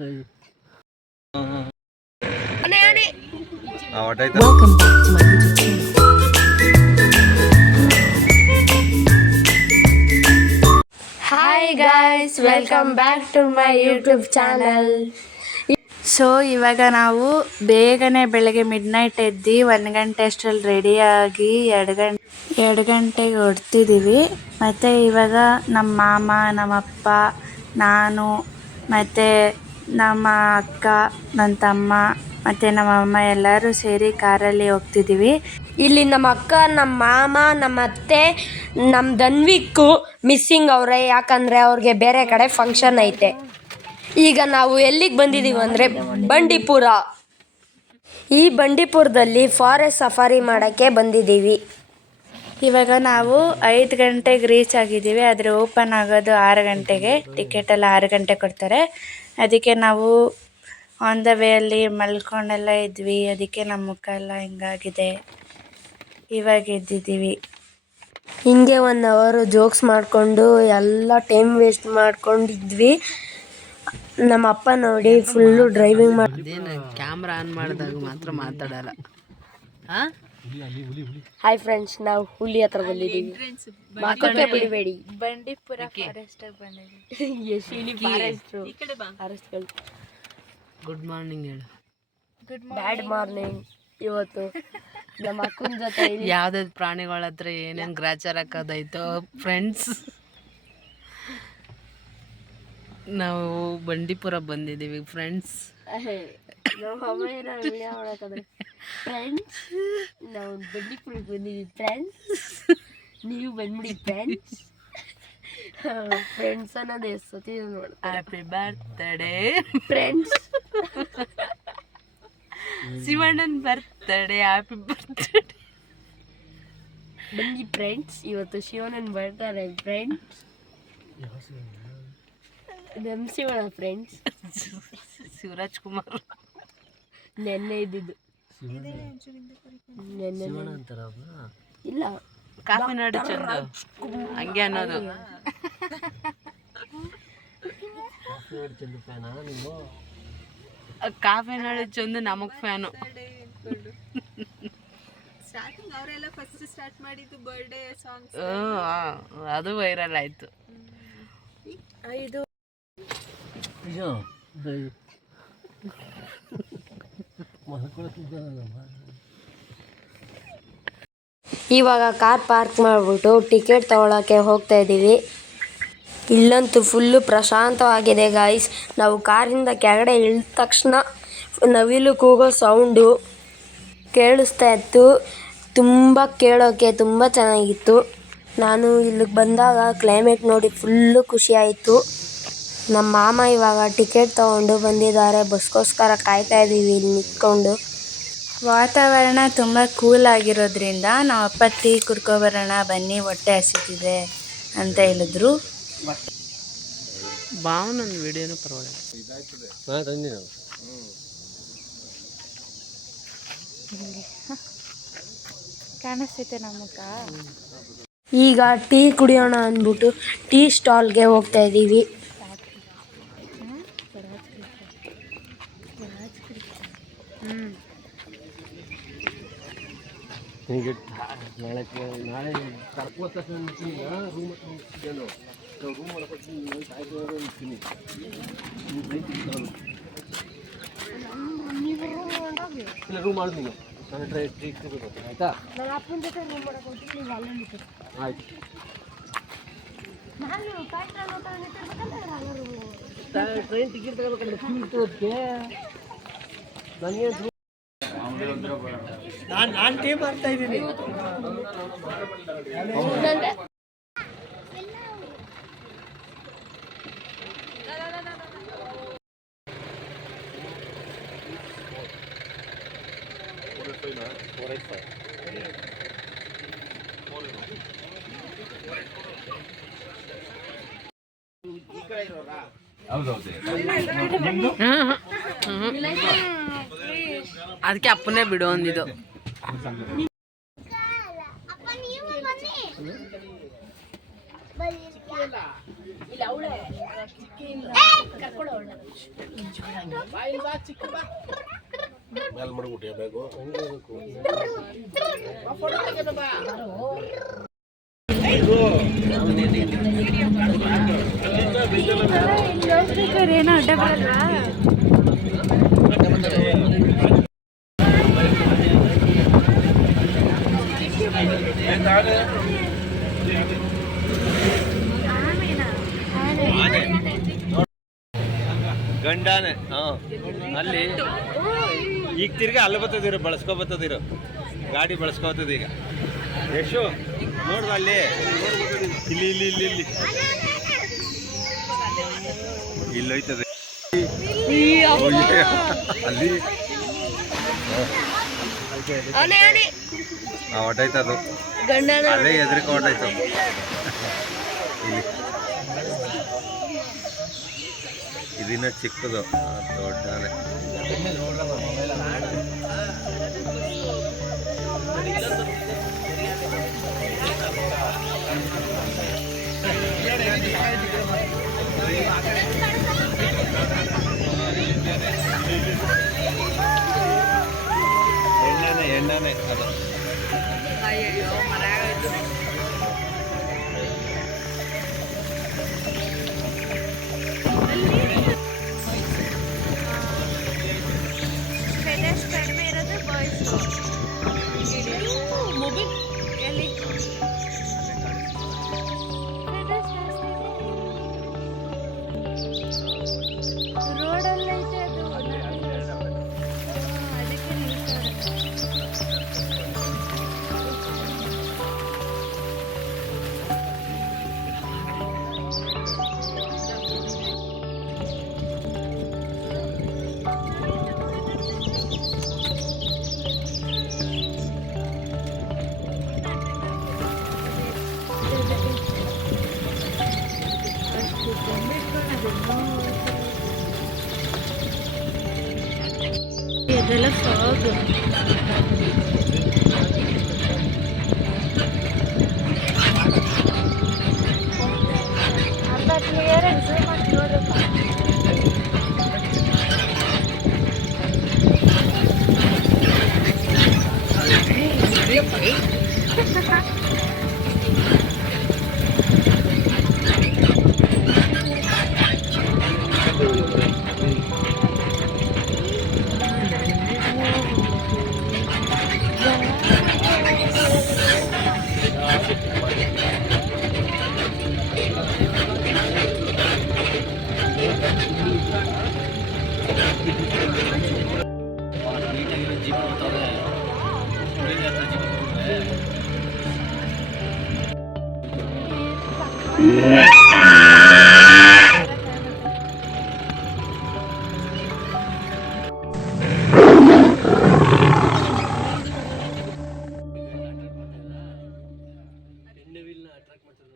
Welcome back to my YouTube channel. Hi guys, welcome back to my YouTube channel. So ಇವಾಗ ನಾವು ಬೇಗನೆ ಬೆಳಗ್ಗೆ midnight ಎದ್ದು 1 ಗಂಟೆ ಅಷ್ಟರಲ್ಲಿ ರೆಡಿಯಾಗಿ 2 ಗಂಟೆಗೆ ಹೊರಡ್ತಿದ್ದೀವಿ. ಮತ್ತು ಇವಾಗ ನಮ್ಮ ಮಾಮ, ನಮ್ಮಪ್ಪ, ನಾನು ಮತ್ತು ನಮ್ಮ ಅಕ್ಕ, ನನ್ನ ತಮ್ಮ ಮತ್ತು ನಮ್ಮ ಅಮ್ಮ ಎಲ್ಲರೂ ಸೇರಿ ಕಾರಲ್ಲಿ ಹೋಗ್ತಿದ್ದೀವಿ. ಇಲ್ಲಿ ನಮ್ಮ ಅಕ್ಕ, ನಮ್ಮ ಮಾಮ, ನಮ್ಮ ಅತ್ತೆ, ನಮ್ಮ ಧನ್ವಿಕ್ಕು ಮಿಸ್ಸಿಂಗ್ ಅವ್ರೆ, ಯಾಕಂದರೆ ಅವ್ರಿಗೆ ಬೇರೆ ಕಡೆ ಫಂಕ್ಷನ್ ಐತೆ. ಈಗ ನಾವು ಎಲ್ಲಿಗೆ ಬಂದಿದ್ದೀವಿ ಅಂದರೆ ಬಂಡೀಪುರ. ಈ ಬಂಡೀಪುರದಲ್ಲಿ ಫಾರೆಸ್ಟ್ ಸಫಾರಿ ಮಾಡೋಕ್ಕೆ ಬಂದಿದ್ದೀವಿ. ಇವಾಗ ನಾವು 5 ಗಂಟೆಗೆ ರೀಚ್ ಆಗಿದ್ದೀವಿ, ಆದರೆ ಓಪನ್ ಆಗೋದು 6 ಗಂಟೆಗೆ. ಟಿಕೆಟೆಲ್ಲ 6 ಗಂಟೆಗೆ ಕೊಡ್ತಾರೆ. ಅದಕ್ಕೆ ನಾವು ಆನ್ ದ ವೇಯಲ್ಲಿ ಮಲ್ಕೊಂಡೆಲ್ಲ ಇದ್ವಿ. ಅದಕ್ಕೆ ನಮ್ಮ ಮುಖ ಎಲ್ಲ ಹಿಂಗಾಗಿದೆ. ಇವಾಗ ಎದ್ದಿದ್ದೀವಿ. ಹಿಂಗೆ 1 ಅವರು ಜೋಕ್ಸ್ ಮಾಡಿಕೊಂಡು ಎಲ್ಲ ಟೈಮ್ ವೇಸ್ಟ್ ಮಾಡ್ಕೊಂಡಿದ್ವಿ. ನಮ್ಮ ಅಪ್ಪ ನೋಡಿ ಫುಲ್ಲು ಡ್ರೈವಿಂಗ್ ಕ್ಯಾಮ್ರಾ ಆನ್ ಮಾಡಿದಾಗ ಮಾತ್ರ ಮಾತಾಡಲ್ಲ. ಹಾಯ್ ಫ್ರೆಂಡ್ಸ್, ನಾವು ಹುಲಿ ಹತ್ರ ಬಂದಿದ್ದೀವಿ. ಮಾತಾಡಕ್ಕೆ ಬಿಡಬೇಡಿ. ಬಂಡೀಪುರ ಫಾರೆಸ್ಟಿಗೆ ಬಂದಿದ್ದೀವಿ. ಫಾರೆಸ್ಟ್ಗಳು. ಗುಡ್ ಮಾರ್ನಿಂಗ್ ಹೇಳು. ಬ್ಯಾಡ್ ಮಾರ್ನಿಂಗ್. ಇವತ್ತು ನಮ್ಮ ಅಕ್ಕನ ಜೊತೆ ಯಾವ್ದಾದ್ರು ಪ್ರಾಣಿಗಳ ಹತ್ರ ಏನೇನು ಗ್ರಾಚಾರ ಹಾಕೋದಾಯ್ತೋ ಫ್ರೆಂಡ್ಸ್. ನಾವು ಬಂಡೀಪುರ ಬಂದಿದ್ದೀವಿ ಫ್ರೆಂಡ್ಸ್. ನಮ್ಮ ಅಮ್ಮ ಏನೋ ವಿಡಿಯೋ ಮಾಡಕ್ಕಾದ್ರೆ ಫ್ರೆಂಡ್ಸ್, ನಾವು ಬಂಡೀಪುರಕ್ಕೆ ಬಂದಿದ್ದೀವಿ ಫ್ರೆಂಡ್ಸ್, ನೀವು ಬಂದ್ಬಿಡಿ ಫ್ರೆಂಡ್ಸ್. ಫ್ರೆಂಡ್ಸ್ ಅನ್ನೋದು ಎಷ್ಟು ಸತಿ ನೋಡಿ. Happy birthday friends. ಶಿವಣ್ಣನ ಬರ್ತ್ಡೇ, ಹ್ಯಾಪಿ ಬರ್ತ್ಡೇ. ಬನ್ನಿ ಫ್ರೆಂಡ್ಸ್, ಇವತ್ತು ಶಿವಣ್ಣನ ಬರ್ತಾರೆ ಫ್ರೆಂಡ್ಸ್. ನಮ್ಮ ಶಿವಣ್ಣ ಫ್ರೆಂಡ್ಸ್. ಶಿವರಾಜ್ ಕುಮಾರ್ ನೆನ್ನೆ ಇದ್ದಿದ್ದು. ನೆನ್ನೆ ಇಲ್ಲ, ಕಾಫಿ ನಾಡು ಚಂದ ಹಂಗೆ ಅನ್ನೋದು. ಕಾಫಿ ನಾಡು ಚಂದ ನಮಗ್ ಫ್ಯಾನು. ಅದು ವೈರಲ್ ಆಯ್ತು. ಇವಾಗ ಕಾರ್ ಪಾರ್ಕ್ ಮಾಡಿಬಿಟ್ಟು ಟಿಕೆಟ್ ತೊಗೊಳಕ್ಕೆ ಹೋಗ್ತಾ ಇದ್ದೀವಿ. ಇಲ್ಲಂತೂ ಫುಲ್ಲು ಪ್ರಶಾಂತವಾಗಿದೆ ಗಾಯ್ಸ್. ನಾವು ಕಾರಿಂದ ಕೆಳಗಡೆ ಇಳಿದ ತಕ್ಷಣ ನವಿಲು ಕೂಗೋ ಸೌಂಡು ಕೇಳಿಸ್ತಾ ಇತ್ತು. ತುಂಬ ಕೇಳೋಕ್ಕೆ ತುಂಬ ಚೆನ್ನಾಗಿತ್ತು. ನಾನು ಇಲ್ಲಿಗೆ ಬಂದಾಗ ಕ್ಲೈಮೇಟ್ ನೋಡಿ ಫುಲ್ಲು ಖುಷಿ ಆಯಿತು. ನಮ್ಮ ಮಾಮ ಇವಾಗ ಟಿಕೆಟ್ ತೊಗೊಂಡು ಬಂದಿದ್ದಾರೆ. ಬಸ್ಗೋಸ್ಕರ ಕಾಯ್ತಾ ಇದ್ದೀವಿ ಇಲ್ಲಿ ನಿಂತ್ಕೊಂಡು. ವಾತಾವರಣ ತುಂಬ ಕೂಲ್ ಆಗಿರೋದ್ರಿಂದ ನಾವು ಅಪ್ಪ ಟೀ ಕುಡ್ಕೊಬರೋಣ ಬನ್ನಿ, ಹೊಟ್ಟೆ ಹಸಿತಿದೆ ಅಂತ ಹೇಳಿದ್ರು. ಬಾವನೊಂದು ವಿಡಿಯೋನು ಪರವಾಗಿಲ್ಲ. ಕಾಣಿಸ್ತೈತೆ ನಮಗ. ಈಗ ಟೀ ಕುಡಿಯೋಣ ಅಂದ್ಬಿಟ್ಟು ಟೀ ಸ್ಟಾಲ್ಗೆ ಹೋಗ್ತಾ ಇದ್ದೀವಿ. ನಾಳೆ ರೂಮ್ ಮಾಡ್ತೀನಿ. ನಾನು ಆಯ್ತಾ? ಆಯ್ತು. ಟ್ರೈನ್ ಟಿಕೆಟ್ ತಗೋಬೇಕಂದ್ರೆ ನನಗೆ ನಾನು ಟೀ ಮಾಡ್ತಾ ಇದ್ದೀನಿ. ಅದಕ್ಕೆ ಅಪ್ಪನೇ ಬಿಡು ಅಂದಿದ್ದು. ಏನೋ ಅಡ್ಡ ಬರಲ್ವಾ? ಗಂಡಾನೆ ಅಲ್ಲಿ ಈಗ ತಿರ್ಗಿ ಅಲ್ಲಿ ಬರ್ತದಿರೋ ಬಳಸ್ಕೊಬತ್ತದಿರೋ ಗಾಡಿ ಬಳಸ್ಕೊತದ ಈಗ ಯಶು ನೋಡ್ದ ಅಲ್ಲಿ ಇಲ್ಲಿ ಇಲ್ಲಿ ಇಲ್ಲಿ ಇಲ್ಲಿ ಇಲ್ಲೋಯ್ತದೆ ಅಲ್ಲಿ ಹೊಟ್ಟೈತದು ಅದೇ ಎದ್ರಿಕ ಹೊಟ್ಟೈತು ಇಲ್ಲಿ ಇದಿನ ಚಿಕ್ಕದು ದೊಡ್ಡನೆ ಎಣ್ಣೆನೆ ಅದು ಅಯ್ಯೋ ಮರ ಆಗೋಯ್ತು. ಕಡಿಮೆ ಇರೋದು ಬಾಯ್ಸು. ಮೊಬೈಲ್ ಎಲ್ಲಿ ರೋಡಲ್ಲೈತೆ ಅದು. ಅದಕ್ಕೆ ನಿಲ್ತಾರೆ. ಇದೆಲ್ಲ ಫಾಗ್. ಅರ್ಧ ಕ್ಲಿಯರ್ ಆಗಿ ಝೂಮ್ ಮಾಡಿ ನೋಡಪ್ಪ.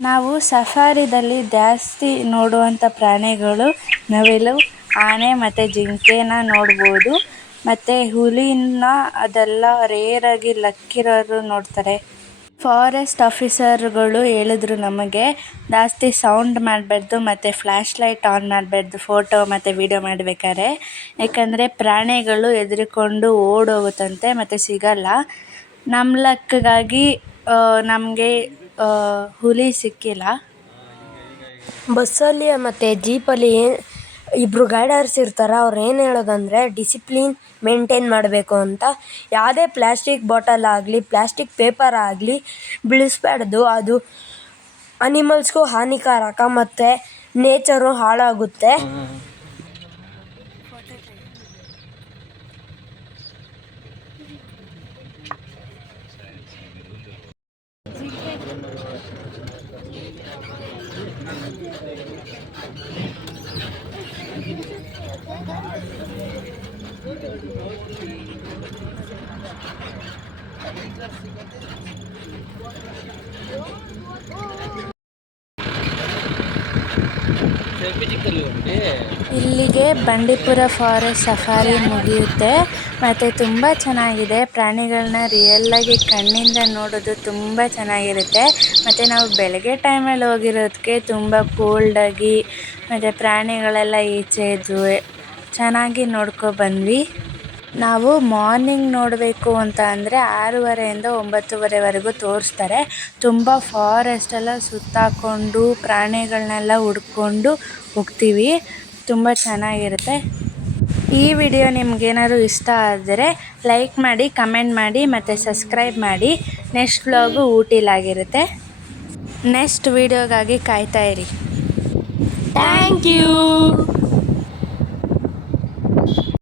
ನಾವು ಸಫಾರಿದಲ್ಲಿ ಜಾಸ್ತಿ ನೋಡುವಂಥ ಪ್ರಾಣಿಗಳು ನವಿಲು, ಆನೆ ಮತ್ತು ಜಿಂಕೆನ ನೋಡ್ಬೋದು. ಮತ್ತು ಹುಲಿನ ಅದೆಲ್ಲ ರೇರಾಗಿ ಲಕ್ಕಿರೋರು ನೋಡ್ತಾರೆ. ಫಾರೆಸ್ಟ್ ಆಫೀಸರ್ಗಳು ಹೇಳಿದ್ರು ನಮಗೆ ಜಾಸ್ತಿ ಸೌಂಡ್ ಮಾಡಬಾರ್ದು ಮತ್ತು ಫ್ಲ್ಯಾಶ್ ಲೈಟ್ ಆನ್ ಮಾಡಬಾರ್ದು ಫೋಟೋ ಮತ್ತು ವೀಡಿಯೋ ಮಾಡಬೇಕಾದ್ರೆ, ಯಾಕಂದರೆ ಪ್ರಾಣಿಗಳು ಹೆದರಿಕೊಂಡು ಓಡೋಗುತ್ತಂತೆ ಮತ್ತು ಸಿಗಲ್ಲ. ನಮ್ಮ ಲಕ್ಗಾಗಿ ನಮಗೆ ಹುಲಿ ಸಿಕ್ಕಿಲ್ಲ. ಬಸ್ಸಲ್ಲಿ ಮತ್ತು ಜೀಪಲ್ಲಿ ಇಬ್ಬರು ಗೈಡರ್ಸ್ ಇರ್ತಾರೆ. ಅವ್ರು ಏನು ಹೇಳೋದಂದರೆ ಡಿಸಿಪ್ಲಿನ್ ಮೇಂಟೈನ್ ಮಾಡಬೇಕು ಅಂತ. ಯಾವುದೇ ಪ್ಲ್ಯಾಸ್ಟಿಕ್ ಬಾಟಲ್ ಆಗಲಿ ಪ್ಲ್ಯಾಸ್ಟಿಕ್ ಪೇಪರ್ ಆಗಲಿ ಬಿಳಿಸ್ಬಾರ್ದು. ಅದು ಅನಿಮಲ್ಸ್ಗೂ ಹಾನಿಕಾರಕ ಮತ್ತು ನೇಚರು ಹಾಳಾಗುತ್ತೆ. ಇಲ್ಲಿಗೆ ಬಂಡೀಪುರ ಫಾರೆಸ್ಟ್ ಸಫಾರಿ ಮುಗಿಯುತ್ತೆ. ಮತ್ತು ತುಂಬ ಚೆನ್ನಾಗಿದೆ. ಪ್ರಾಣಿಗಳನ್ನ ರಿಯಲ್ಲಾಗಿ ಕಣ್ಣಿಂದ ನೋಡೋದು ತುಂಬ ಚೆನ್ನಾಗಿರುತ್ತೆ. ಮತ್ತು ನಾವು ಬೆಳಗ್ಗೆ ಟೈಮಲ್ಲಿ ಹೋಗಿರೋದಕ್ಕೆ ತುಂಬ ಕೋಲ್ಡಾಗಿ ಮತ್ತು ಪ್ರಾಣಿಗಳೆಲ್ಲ ಈಚೆ ಇದ್ವು, ಚೆನ್ನಾಗಿ ಬಂದ್ವಿ. ನಾವು ಮಾರ್ನಿಂಗ್ ನೋಡಬೇಕು ಅಂತ ಅಂದರೆ 6:30ಇಂದ 9:30ವರೆಗೂ ತೋರಿಸ್ತಾರೆ. ತುಂಬ ಫಾರೆಸ್ಟೆಲ್ಲ ಸುತ್ತಾಕೊಂಡು ಪ್ರಾಣಿಗಳನ್ನೆಲ್ಲ ಹುಡ್ಕೊಂಡು ಹೋಗ್ತೀವಿ. ತುಂಬ ಚೆನ್ನಾಗಿರುತ್ತೆ. ಈ ವಿಡಿಯೋ ನಿಮಗೇನಾದ್ರು ಇಷ್ಟ ಆದರೆ ಲೈಕ್ ಮಾಡಿ, ಕಮೆಂಟ್ ಮಾಡಿ ಮತ್ತು ಸಬ್ಸ್ಕ್ರೈಬ್ ಮಾಡಿ. ನೆಕ್ಸ್ಟ್ ವ್ಲಾಗು ಊಟಿಲಾಗಿರುತ್ತೆ. ನೆಕ್ಸ್ಟ್ ವಿಡಿಯೋಗಾಗಿ ಕಾಯ್ತಾ ಇರಿ. Thank you.